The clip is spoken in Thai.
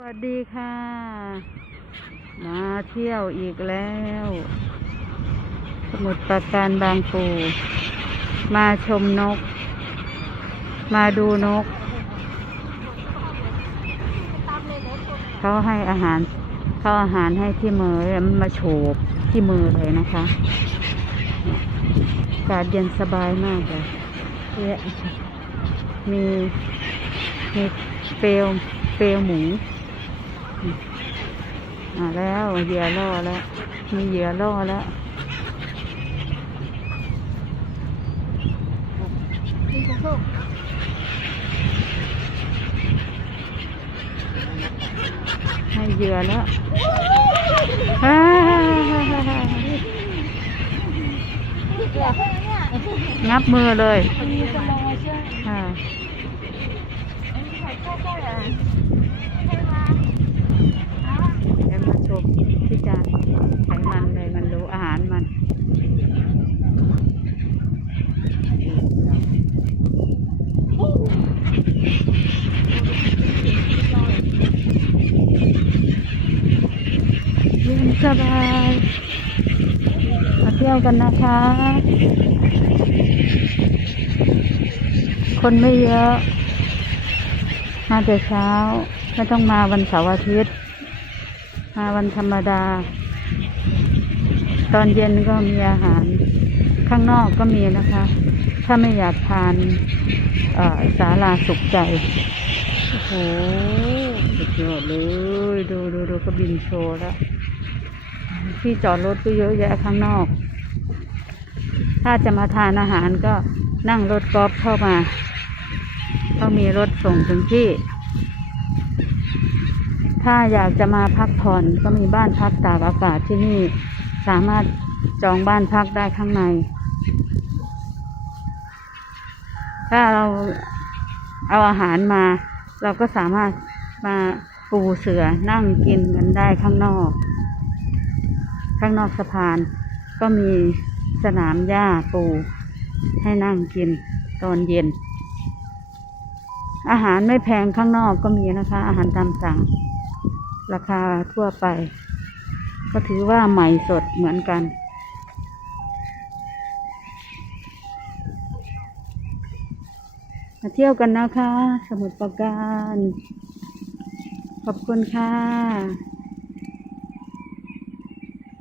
สวัสดีค่ะ มาเที่ยวอีกแล้ว สมุทรปราการบางปู มาชมนก มาดูนก เขาให้อาหาร เขาอาหารให้ที่มือแล้วมันมาโฉบที่มือเลยนะคะอากาศเย็นสบายมากเลยเนี่ยมีมีเปลวเปลวหมู มาแล้วเหยื่อล่อแล้ว มีเหยื่อล่อแล้วให้เหยื่อแล้วฮ่างับมือเลยค่ะเดี๋ยวมาช มที่จานไขมันเลยมันรู้อาหารมันเย็นสบายมาเที่ยวกันนะคะ คนไม่เยอะมาแต่เช้า ไม่ต้องมาวันเสาร์อาทิตย์ มาวันธรรมดา ตอนเย็นก็มีอาหาร ข้างนอกก็มีนะคะ ถ้าไม่อยากทานสาลาสุขใจ โอ้โหสุดยอดเลย ดูดูดูก็บินโชว์แล้ว ที่จอดรถก็เยอะแยะข้างนอก ถ้าจะมาทานอาหารก็นั่งรถกอล์ฟเข้ามาต้องมีรถส่งถึงที่ ถ้าอยากจะมาพักผ่อนก็มีบ้านพักตากอากาศที่นี่สามารถจองบ้านพักได้ข้างใน ถ้าเราเอาอาหารมา เราก็สามารถมาปูเสือนั่งกินกันได้ข้างนอก ข้างนอกสะพานก็มีสนามหญ้าปูให้นั่งกินตอนเย็น อาหารไม่แพงข้างนอกก็มีนะคะ อาหารตามสั่ง ราคาทั่วไป ก็ถือว่าใหม่สดเหมือนกัน มาเที่ยวกันนะคะ สมุทรปราการ ขอบคุณค่ะ